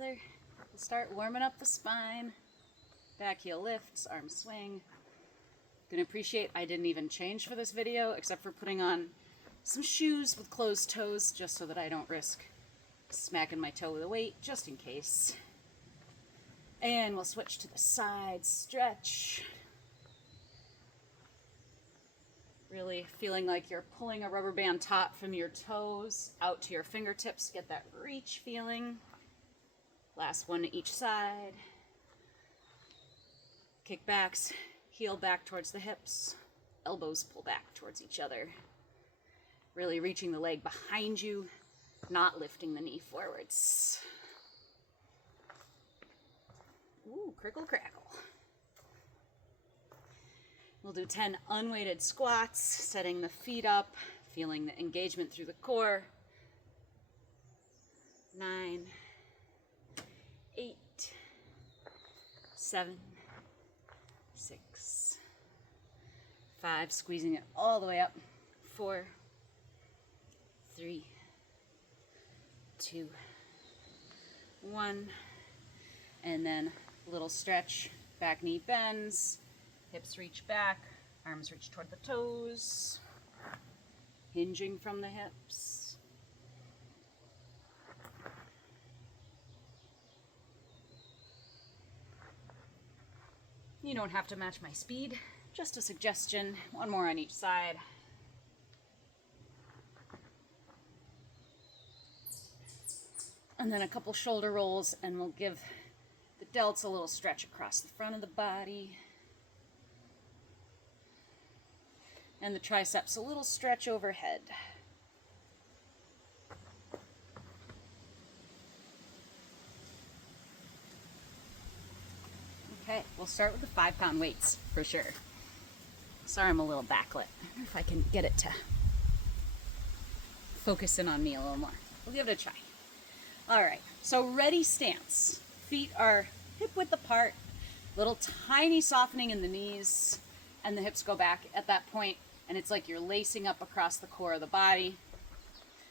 together. We'll start warming up the spine. Back heel lifts, arms swing. Gonna appreciate I didn't even change for this video except for putting on some shoes with closed toes just so that I don't risk smacking my toe with a weight, just in case. And we'll switch to the side stretch. Really feeling like you're pulling a rubber band taut from your toes out to your fingertips. Get that reach feeling. Last one to each side. Kickbacks, heel back towards the hips. Elbows pull back towards each other. Really reaching the leg behind you, not lifting the knee forwards. Ooh, crickle crackle. We'll do 10 unweighted squats, setting the feet up, feeling the engagement through the core. 9, 8, 7, 6, 5, squeezing it all the way up. 4, 3, 2, 1. And then a little stretch, back knee bends. Hips reach back, arms reach toward the toes, hinging from the hips. You don't have to match my speed, just a suggestion. One more on each side. And then a couple shoulder rolls, and we'll give the delts a little stretch across the front of the body. And the triceps a little stretch overhead. Okay, we'll start with the 5-pound weights for sure. Sorry, I'm a little backlit. I wonder if I can get it to focus in on me a little more. We'll give it a try. All right, so ready stance. Feet are hip width apart, little tiny softening in the knees, and the hips go back at that point. And it's like you're lacing up across the core of the body.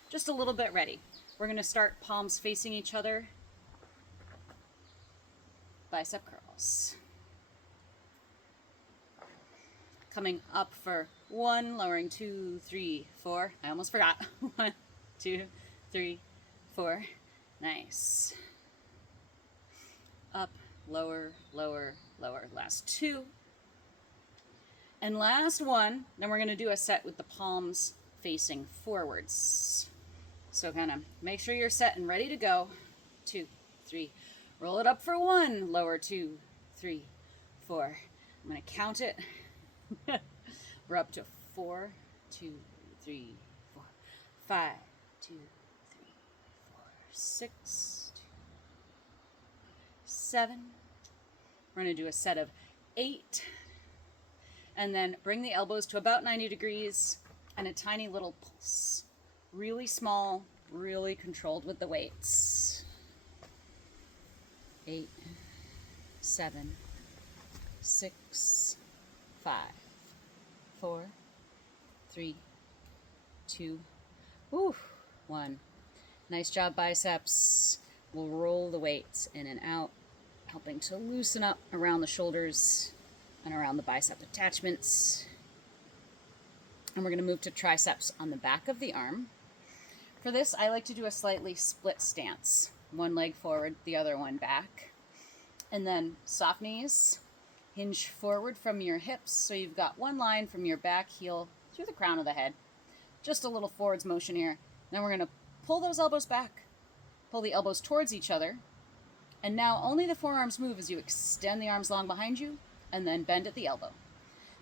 Just a little bit ready. We're going to start palms facing each other. Bicep curls. Coming up for 1, lowering 2, 3, 4. I almost forgot. 1, 2, 3, 4. Nice. Up, lower, lower, lower. Last 2. And last one, then we're going to do a set with the palms facing forwards. So kind of make sure you're set and ready to go. 2, 3. Roll it up for 1. Lower 2, 3, 4. I'm going to count it. We're up to 4, 2, 3, 4, 5, 2, 3, 4, 6, 2, 7. We're going to do a set of 8. And then bring the elbows to about 90 degrees and a tiny little pulse. Really small, really controlled with the weights. 8, 7, 6, 5, 4, 3, 2, 1. Nice job, biceps. We'll roll the weights in and out, helping to loosen up around the shoulders and around the bicep attachments. And we're going to move to triceps on the back of the arm. For this, I like to do a slightly split stance. One leg forward, the other one back. And then soft knees, hinge forward from your hips. So you've got one line from your back heel through the crown of the head. Just a little forwards motion here. Then we're going to pull those elbows back. Pull the elbows towards each other. And now only the forearms move as you extend the arms long behind you. And then bend at the elbow.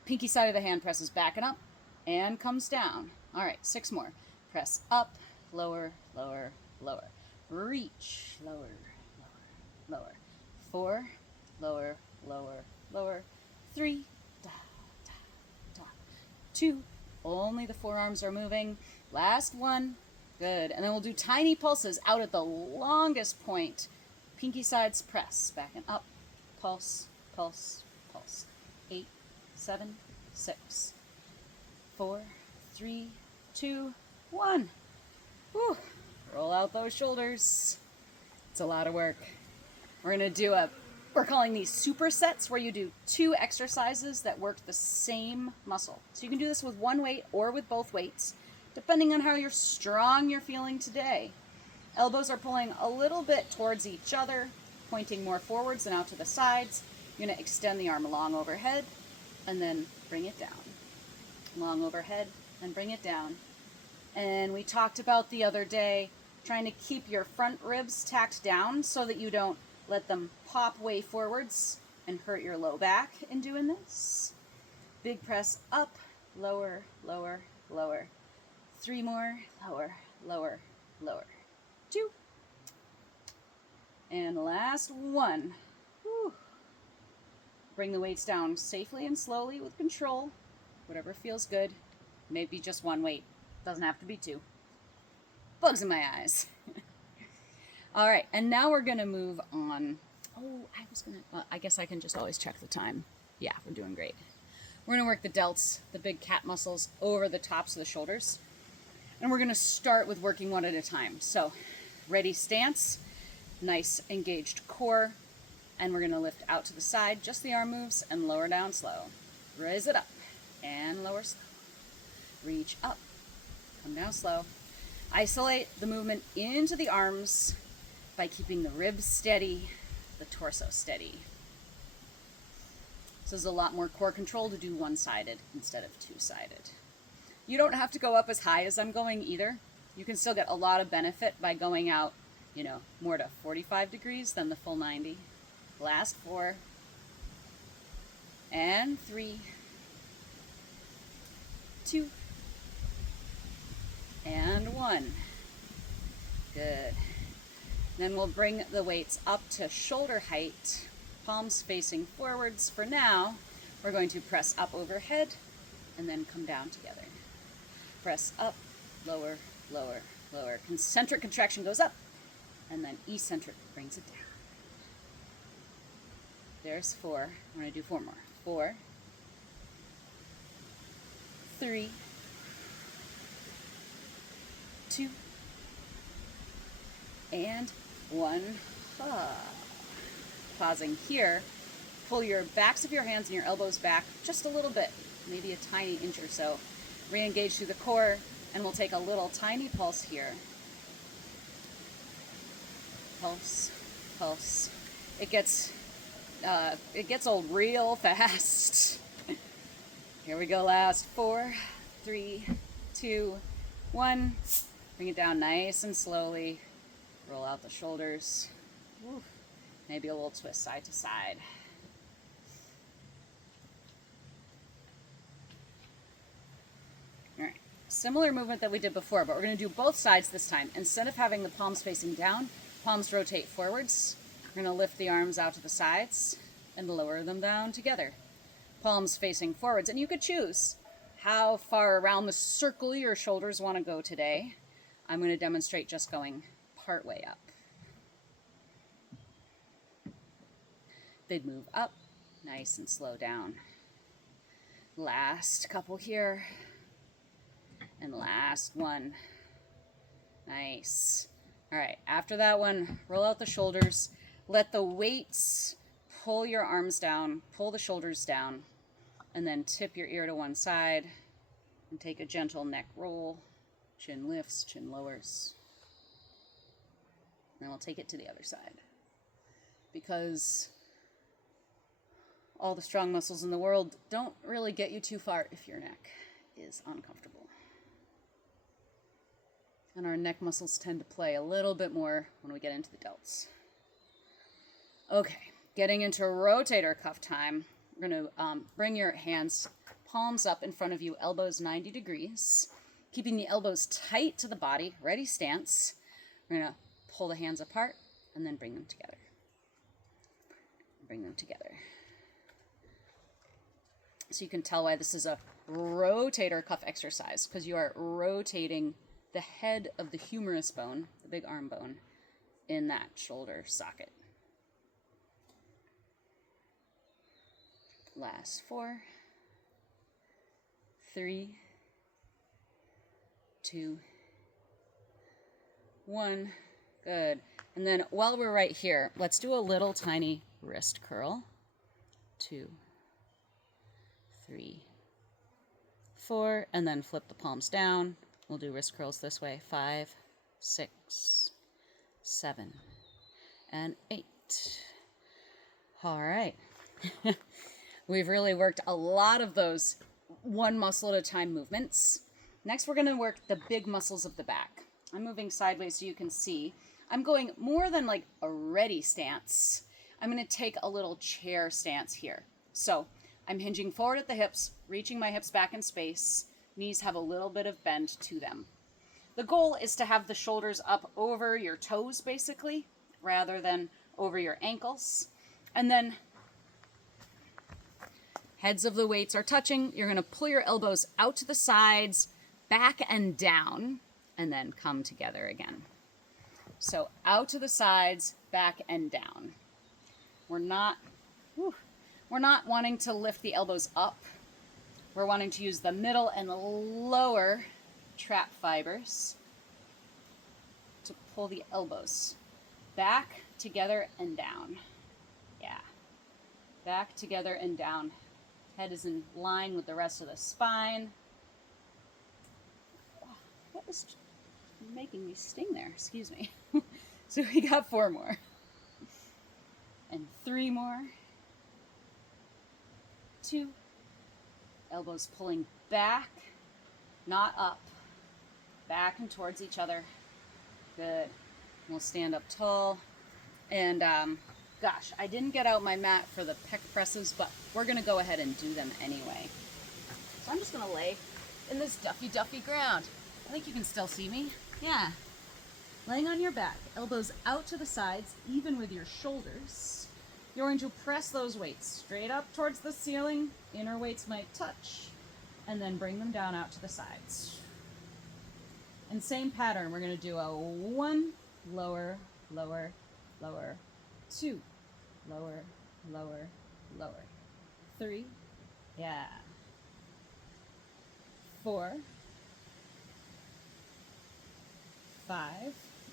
Pinky side of the hand presses back and up and comes down. All right, 6 more. Press up, lower, lower, lower. Reach, lower, lower, lower. 4, lower, lower, lower. 3, da, da, da. 2, only the forearms are moving. Last one, good. And then we'll do tiny pulses out at the longest point. Pinky sides press, back and up. Pulse, pulse, pulse. 8, 7, 6, 4, 3, 2, 1. Whew. Roll out those shoulders. It's a lot of work. We're calling these supersets, where you do 2 exercises that work the same muscle. So you can do this with one weight or with both weights, depending on how strong you're feeling today. Elbows are pulling a little bit towards each other, pointing more forwards than out to the sides. You're going to extend the arm long overhead and then bring it down. Long overhead and bring it down. And we talked about the other day trying to keep your front ribs tacked down so that you don't let them pop way forwards and hurt your low back in doing this. Big press up, lower, lower, lower. 3 more, lower, lower, lower. 2. And last 1. Whew. Bring the weights down safely and slowly with control, whatever feels good. Maybe just 1 weight. Doesn't have to be 2. Bugs in my eyes. All right, and now we're going to move on. I guess I can just always check the time. Yeah, we're doing great. We're going to work the delts, the big cat muscles, over the tops of the shoulders. And we're going to start with working one at a time. So, ready stance, nice engaged core, and we're going to lift out to the side, just the arm moves, and lower down slow. Raise it up, and lower slow. Reach up, come down slow. Isolate the movement into the arms by keeping the ribs steady, the torso steady. So there's a lot more core control to do one-sided instead of two-sided. You don't have to go up as high as I'm going either. You can still get a lot of benefit by going out, more to 45 degrees than the full 90. Last 4. And 3. 2. And 1. Good. Then we'll bring the weights up to shoulder height, palms facing forwards. For now, we're going to press up overhead and then come down together. Press up, lower, lower, lower. Concentric contraction goes up, and then eccentric brings it down. There's 4. I'm going to do 4 more. 4, 3, 2, and 1. Pausing here. Pull your backs of your hands and your elbows back just a little bit, maybe a tiny inch or so. Re-engage through the core, and we'll take a little tiny pulse here. Pulse, pulse. It gets old real fast. Here we go, last 4, 3, 2, 1. Bring it down nice and slowly. Roll out the shoulders. Woo. Maybe a little twist side to side. All right, similar movement that we did before, but we're going to do both sides this time. Instead of having the palms facing down, palms rotate forwards. We're going to lift the arms out to the sides and lower them down together. Palms facing forwards, and you could choose how far around the circle your shoulders want to go today. I'm going to demonstrate just going part way up. Big move up, nice and slow down. Last couple here. And last one. Nice. All right, after that one, roll out the shoulders. Let the weights pull your arms down, pull the shoulders down, and then tip your ear to one side and take a gentle neck roll. Chin lifts, chin lowers. Then we'll take it to the other side. Because all the strong muscles in the world don't really get you too far if your neck is uncomfortable. And our neck muscles tend to play a little bit more when we get into the delts. Okay, getting into rotator cuff time. We're going to bring your hands, palms up in front of you, elbows 90 degrees. Keeping the elbows tight to the body, ready stance. We're going to pull the hands apart and then bring them together. Bring them together. So you can tell why this is a rotator cuff exercise, because you are rotating the head of the humerus bone, the big arm bone, in that shoulder socket. Last 4, 3, 2, 1. Good. And then while we're right here, let's do a little tiny wrist curl. 2, 3, 4, and then flip the palms down. We'll do wrist curls this way. 5, 6, 7, and 8. All right. We've really worked a lot of those one muscle at a time movements. Next, we're going to work the big muscles of the back. I'm moving sideways so you can see. I'm going more than like a ready stance. I'm going to take a little chair stance here. So I'm hinging forward at the hips, reaching my hips back in space. Knees have a little bit of bend to them. The goal is to have the shoulders up over your toes, basically, rather than over your ankles. And then heads of the weights are touching. You're going to pull your elbows out to the sides, back and down, and then come together again. So out to the sides, back and down. We're not wanting to lift the elbows up. We're wanting to use the middle and lower trap fibers to pull the elbows back, together, and down. Yeah. Back, together, and down. Head is in line with the rest of the spine. What is making me sting there? Excuse me. So we got 4 more. And 3 more. 2. Elbows pulling back, not up. Back and towards each other. Good. We'll stand up tall. And gosh, I didn't get out my mat for the pec presses, but we're going to go ahead and do them anyway. So I'm just going to lay in this duffy ground. I think you can still see me. Yeah. Laying on your back, elbows out to the sides, even with your shoulders. You're going to press those weights straight up towards the ceiling. Inner weights might touch, and then bring them down out to the sides. And same pattern, we're going to do a 1, lower, lower, lower, 2, lower, lower, lower, 3, yeah, 4, 5.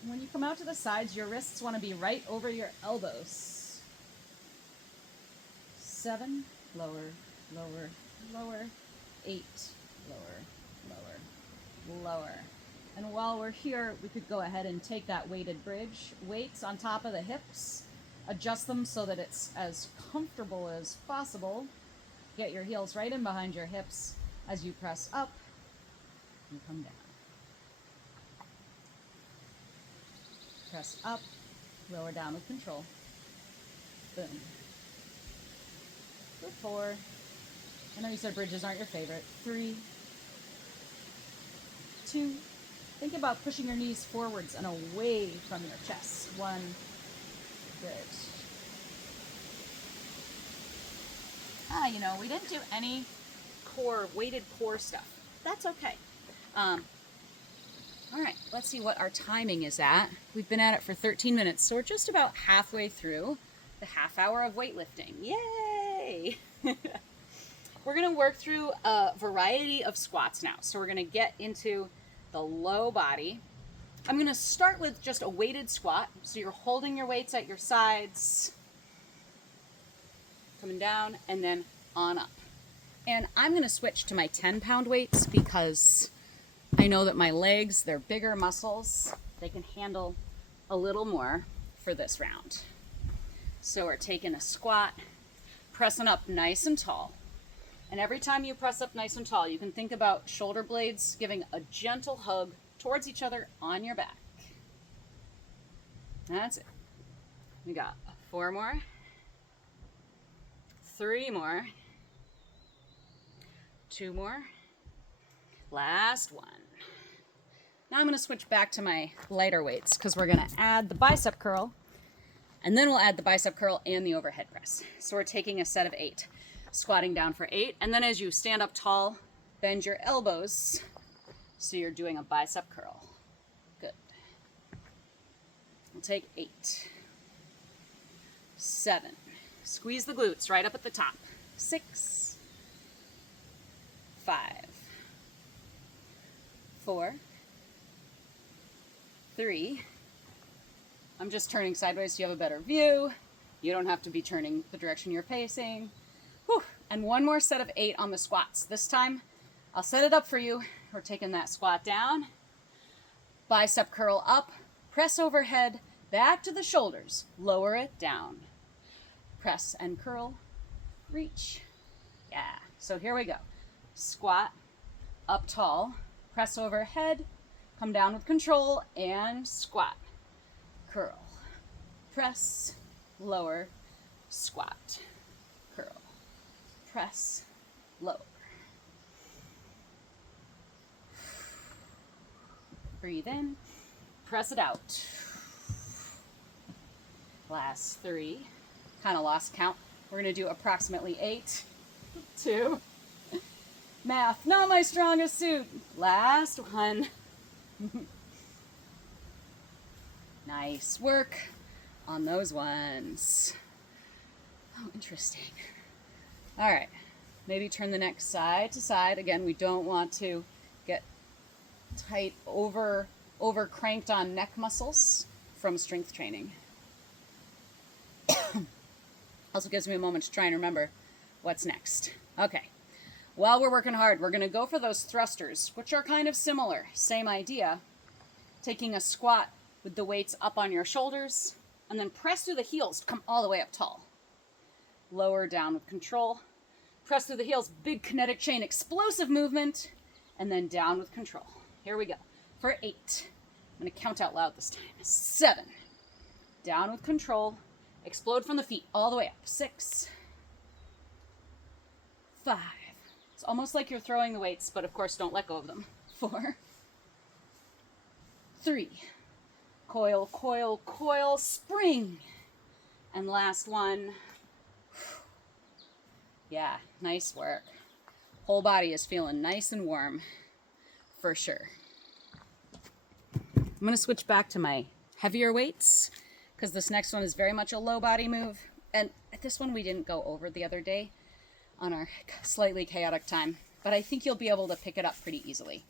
And when you come out to the sides, your wrists want to be right over your elbows. 7, lower, lower, lower, 8, lower, lower, lower. And while we're here, we could go ahead and take that weighted bridge. Weights on top of the hips. Adjust them so that it's as comfortable as possible. Get your heels right in behind your hips as you press up and come down. Press up, lower down with control. Boom. Good. 4. I know you said bridges aren't your favorite. 3, 2. Think about pushing your knees forwards and away from your chest. 1. Good. You know, we didn't do any core, weighted core stuff. That's okay. All right, let's see what our timing is at. We've been at it for 13 minutes, so we're just about halfway through the half hour of weightlifting. Yay! We're going to work through a variety of squats now. So we're going to get into the low body. I'm going to start with just a weighted squat. So you're holding your weights at your sides, coming down, and then on up. And I'm going to switch to my 10-pound weights because I know that my legs, they're bigger muscles. They can handle a little more for this round. So we're taking a squat, pressing up nice and tall. And every time you press up nice and tall, you can think about shoulder blades giving a gentle hug towards each other on your back. That's it. We got 4 more, 3 more, 2 more, last one. Now I'm going to switch back to my lighter weights because we're going to add the bicep curl, and then we'll add the bicep curl and the overhead press. So we're taking a set of 8. Squatting down for 8, and then as you stand up tall, bend your elbows so you're doing a bicep curl. Good. We'll take 8, 7, squeeze the glutes right up at the top, 6, 5, 4, 3, I'm just turning sideways so you have a better view. You don't have to be turning the direction you're facing. Whew. And one more set of 8 on the squats. This time, I'll set it up for you. We're taking that squat down. Bicep curl up. Press overhead. Back to the shoulders. Lower it down. Press and curl. Reach. Yeah. So here we go. Squat. Up tall. Press overhead. Come down with control. And squat. Curl. Press. Lower. Squat. Curl. Press, lower. Breathe in, press it out. Last 3. Kind of lost count. We're going to do approximately 8, 2. Math, not my strongest suit. Last 1. Nice work on those ones. Oh, interesting. All right, maybe turn the neck side to side. Again, we don't want to get tight, over cranked on neck muscles from strength training. Also gives me a moment to try and remember what's next. Okay, while we're working hard, we're gonna go for those thrusters, which are kind of similar, same idea. Taking a squat with the weights up on your shoulders, and then press through the heels to come all the way up tall. Lower down with control. Press through the heels, big kinetic chain, explosive movement, and then down with control. Here we go. For 8. I'm going to count out loud this time. 7. Down with control. Explode from the feet all the way up. 6. 5. It's almost like you're throwing the weights, but of course don't let go of them. 4. 3. Coil, coil, coil, spring. And last one. Yeah, nice work. Whole body is feeling nice and warm, for sure. I'm going to switch back to my heavier weights, because this next one is very much a low body move. And this one we didn't go over the other day on our slightly chaotic time, but I think you'll be able to pick it up pretty easily.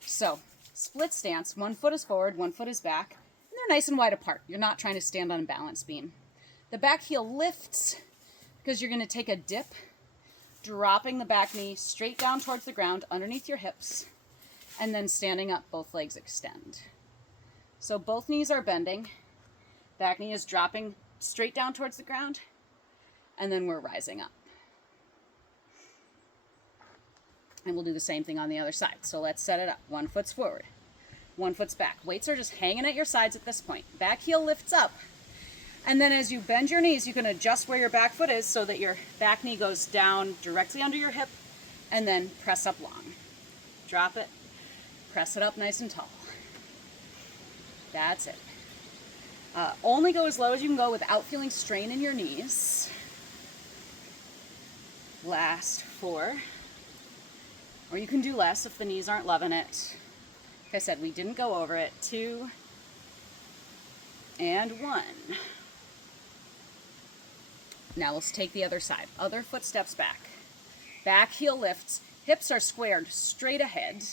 So, split stance, 1 foot is forward, 1 foot is back, and they're nice and wide apart. You're not trying to stand on a balance beam. The back heel lifts because you're going to take a dip, dropping the back knee straight down towards the ground underneath your hips, and then standing up, both legs extend. So both knees are bending, back knee is dropping straight down towards the ground, and then we're rising up. And we'll do the same thing on the other side. So let's set it up. 1 foot's forward, 1 foot's back. Weights are just hanging at your sides at this point. Back heel lifts up. And then as you bend your knees, you can adjust where your back foot is so that your back knee goes down directly under your hip, and then press up long. Drop it, press it up nice and tall. That's it. Only go as low as you can go without feeling strain in your knees. Last 4. Or you can do less if the knees aren't loving it. Like I said, we didn't go over it. 2 and 1. Now let's take the other side. Other foot steps back. Back heel lifts. Hips are squared straight ahead.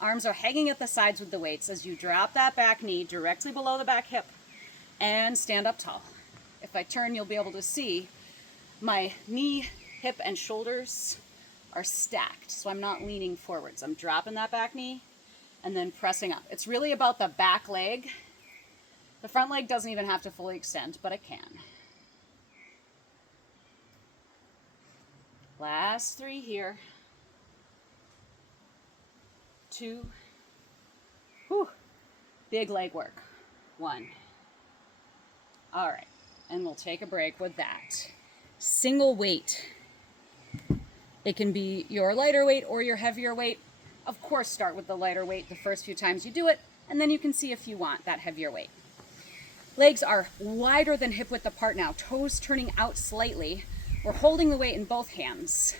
Arms are hanging at the sides with the weights as you drop that back knee directly below the back hip and stand up tall. If I turn, you'll be able to see my knee, hip, and shoulders are stacked, so I'm not leaning forwards. I'm dropping that back knee and then pressing up. It's really about the back leg. The front leg doesn't even have to fully extend, but it can. Last 3 here. 2. Whew. Big leg work. 1. All right, and we'll take a break with that. Single weight. It can be your lighter weight or your heavier weight. Of course, start with the lighter weight the first few times you do it, and then you can see if you want that heavier weight. Legs are wider than hip width apart now, toes turning out slightly. We're holding the weight in both hands.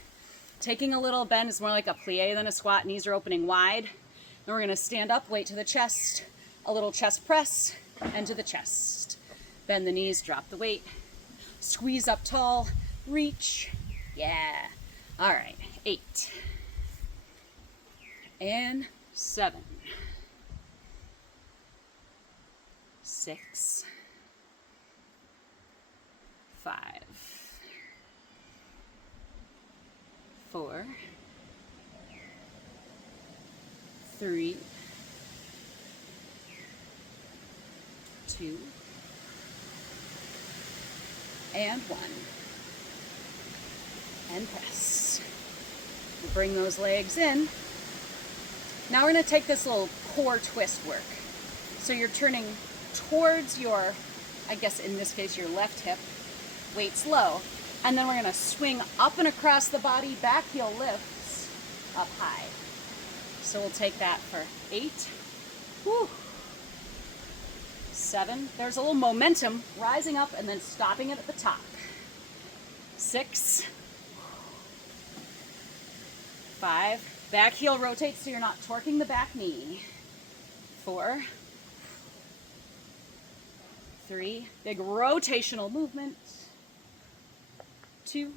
Taking a little bend is more like a plie than a squat. Knees are opening wide. Then we're going to stand up, weight to the chest, a little chest press, and to the chest. Bend the knees, drop the weight. Squeeze up tall, reach. Yeah. All right, 8. And 7. 6. 5, 4, 3, 2, and 1. And press. We'll bring those legs in. Now we're going to take this little core twist work. So you're turning towards your, I guess in this case, your left hip, weights low, and then we're going to swing up and across the body, back heel lifts, up high. So we'll take that for 8, whew, 7, there's a little momentum, rising up and then stopping it at the top. 6, 5, back heel rotates so you're not torquing the back knee. 4, 3, big rotational movement. 2,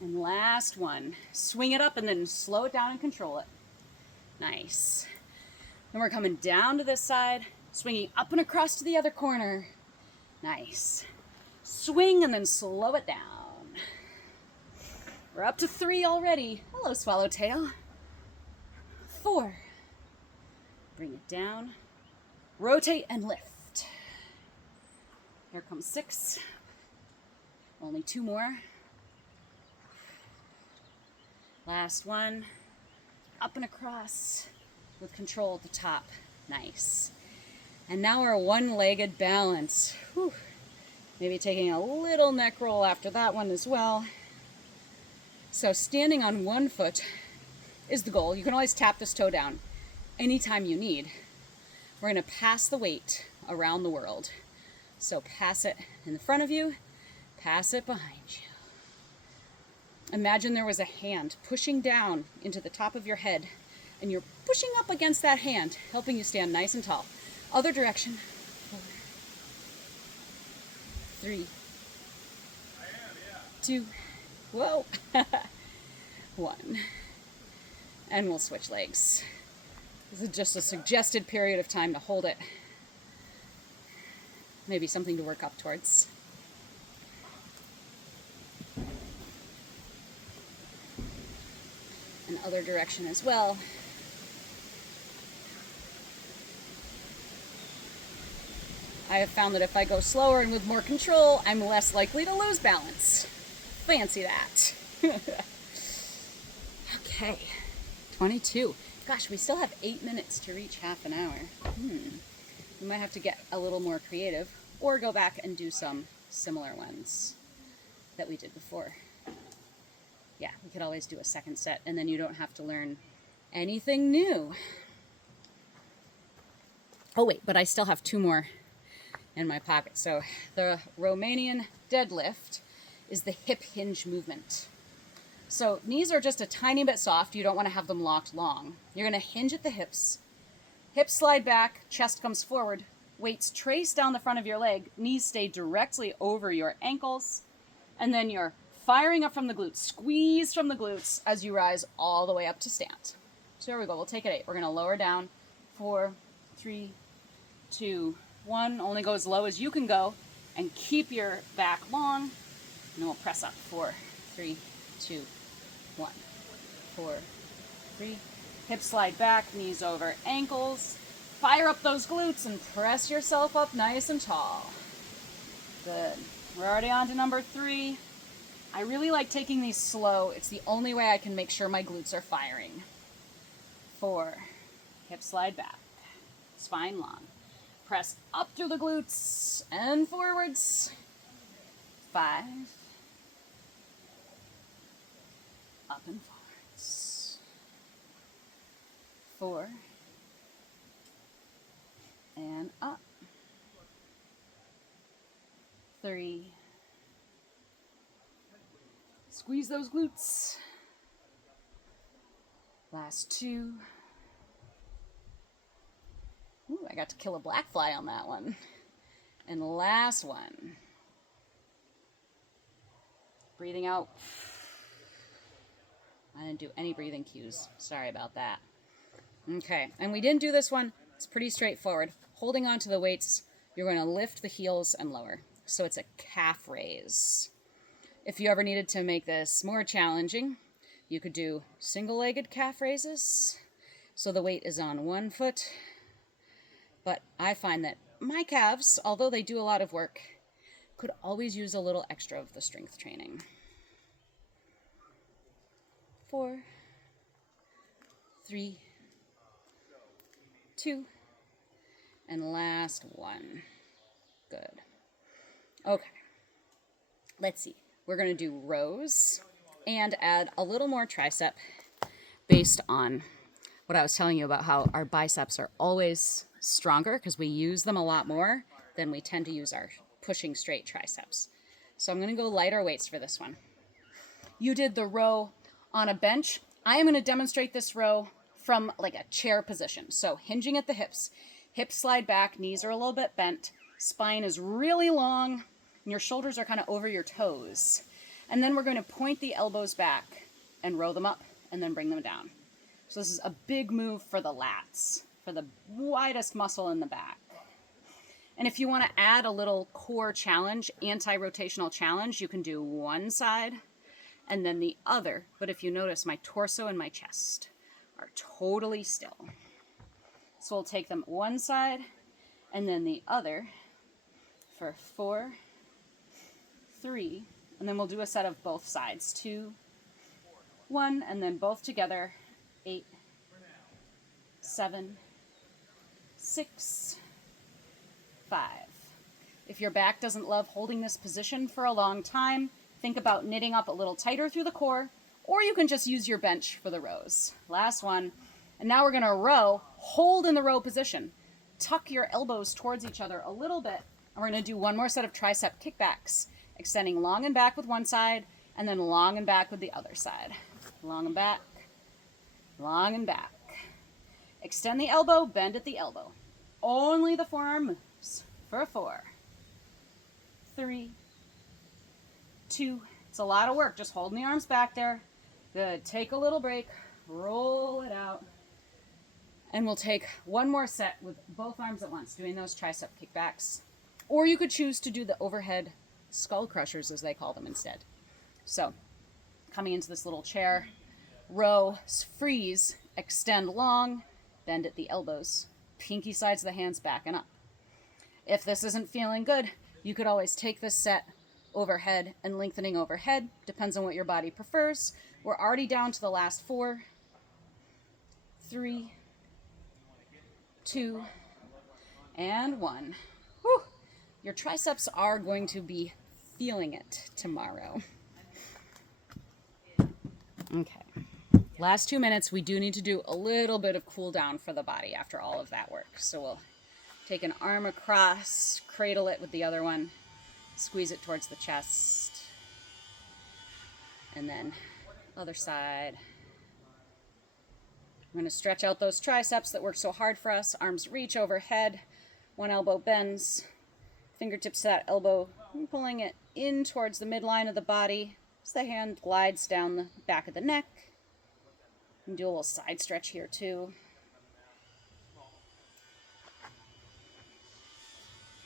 and last one. Swing it up and then slow it down and control it. Nice. Then we're coming down to this side, swinging up and across to the other corner. Nice. Swing and then slow it down. We're up to 3 already. Hello, swallowtail. 4. Bring it down. Rotate and lift. Here comes 6. Only 2 more. Last one. Up and across with control at the top. Nice. And now our one-legged balance. Whew. Maybe taking a little neck roll after that one as well. So standing on one foot is the goal. You can always tap this toe down anytime you need. We're going to pass the weight around the world. So pass it in the front of you, pass it behind you. Imagine there was a hand pushing down into the top of your head, and you're pushing up against that hand, helping you stand nice and tall. Other direction. 4, 3, 2, whoa, 1. And we'll switch legs. This is just a suggested period of time to hold it. Maybe something to work up towards. And other direction as well. I have found that if I go slower and with more control, I'm less likely to lose balance. Fancy that. Okay, 22. Gosh, we still have 8 minutes to reach half an hour. We might have to get a little more creative or go back and do some similar ones that we did before. Yeah, we could always do a second set and then you don't have to learn anything new. Oh wait, but I still have 2 more in my pocket. So the Romanian deadlift is the hip hinge movement. So knees are just a tiny bit soft. You don't want to have them locked long. You're going to hinge at the hips. Hips slide back, chest comes forward. Weights trace down the front of your leg. Knees stay directly over your ankles. And then you're firing up from the glutes. Squeeze from the glutes as you rise all the way up to stand. So here we go. We'll take it 8. We're going to lower down. 4, 3, 2, 1. Only go as low as you can go. And keep your back long. And then we'll press up. 4, 3, 2, 1. 4, 3. Hips slide back, knees over ankles. Fire up those glutes and press yourself up nice and tall. Good. We're already on to number 3. I really like taking these slow. It's the only way I can make sure my glutes are firing. 4. Hips slide back. Spine long. Press up through the glutes and forwards. 5. Up and forwards. 4. And up. 3. Squeeze those glutes. Last 2. Ooh, I got to kill a black fly on that one. And last one. Breathing out. I didn't do any breathing cues. Sorry about that. Okay, and we didn't do this one. It's pretty straightforward. Holding on to the weights, you're going to lift the heels and lower. So it's a calf raise. If you ever needed to make this more challenging, you could do single-legged calf raises. So the weight is on one foot. But I find that my calves, although they do a lot of work, could always use a little extra of the strength training. 4, 3, 2, and last one. Good. Okay. Let's see. We're going to do rows and add a little more tricep based on what I was telling you about how our biceps are always stronger because we use them a lot more than we tend to use our pushing straight triceps. So I'm going to go lighter weights for this one. You did the row on a bench. I am going to demonstrate this row from like a chair position. So hinging at the hips. Hips slide back, knees are a little bit bent, spine is really long, and your shoulders are kind of over your toes. And then we're going to point the elbows back and row them up and then bring them down. So this is a big move for the lats, for the widest muscle in the back. And if you want to add a little core challenge, anti-rotational challenge, you can do one side and then the other. But if you notice, my torso and my chest are totally still. So we'll take them one side and then the other for 4, 3, and then we'll do a set of both sides. 2, 1, and then both together. 8, 7, 6, 5. If your back doesn't love holding this position for a long time, think about knitting up a little tighter through the core, or you can just use your bench for the rows. Last one. And now we're going to row, hold in the row position. Tuck your elbows towards each other a little bit, and we're going to do one more set of tricep kickbacks, extending long and back with one side, and then long and back with the other side. Long and back, long and back. Extend the elbow, bend at the elbow. Only the forearm moves. For 4, 3, 2. It's a lot of work, just holding the arms back there. Good. Take a little break, roll it out. And we'll take one more set with both arms at once, doing those tricep kickbacks. Or you could choose to do the overhead skull crushers, as they call them, instead. So, coming into this little chair, row, freeze, extend long, bend at the elbows, pinky sides of the hands back and up. If this isn't feeling good, you could always take this set overhead and lengthening overhead. Depends on what your body prefers. We're already down to the last 4, 3, 2, and 1. Whew. Your triceps are going to be feeling it tomorrow. Okay. Last 2 minutes, we do need to do a little bit of cool down for the body after all of that work. So we'll take an arm across, cradle it with the other one, squeeze it towards the chest, and then other side. I'm going to stretch out those triceps that work so hard for us. Arms reach overhead. One elbow bends. Fingertips to that elbow. I'm pulling it in towards the midline of the body as the hand glides down the back of the neck. You can do a little side stretch here too.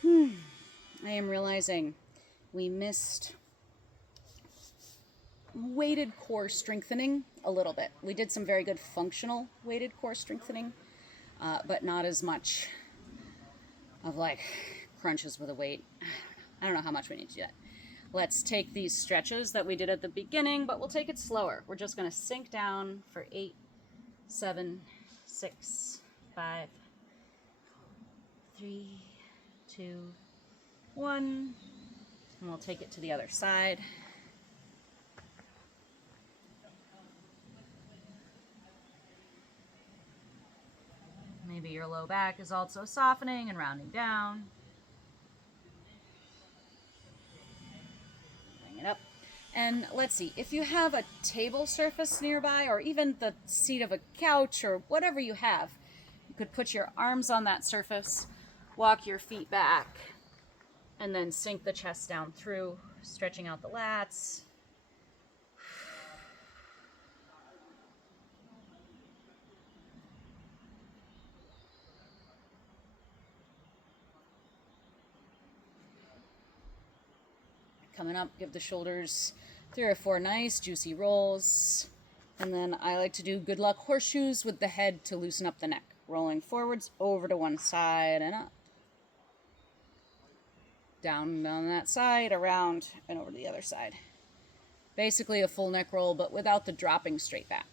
I am realizing we missed weighted core strengthening a little bit. We did some very good functional weighted core strengthening, but not as much of like crunches with a weight. I don't know how much we need to do that. Let's take these stretches that we did at the beginning, but we'll take it slower. We're just going to sink down for 8, 7, 6, 5, 3, 2, 1, and we'll take it to the other side. Maybe your low back is also softening and rounding down. Bring it up. And let's see, if you have a table surface nearby, or even the seat of a couch, or whatever you have, you could put your arms on that surface, walk your feet back, and then sink the chest down through, stretching out the lats. Coming up, give the shoulders 3 or 4 nice juicy rolls. And then I like to do good luck horseshoes with the head to loosen up the neck. Rolling forwards, over to one side and up. Down on that side, around, and over to the other side. Basically a full neck roll, but without the dropping straight back.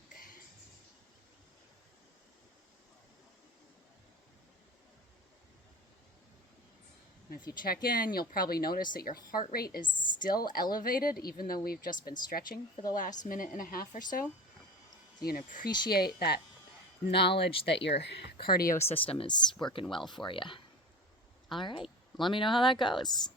And if you check in, you'll probably notice that your heart rate is still elevated, even though we've just been stretching for the last minute and a half or so. So you can appreciate that knowledge that your cardio system is working well for you. All right, let me know how that goes.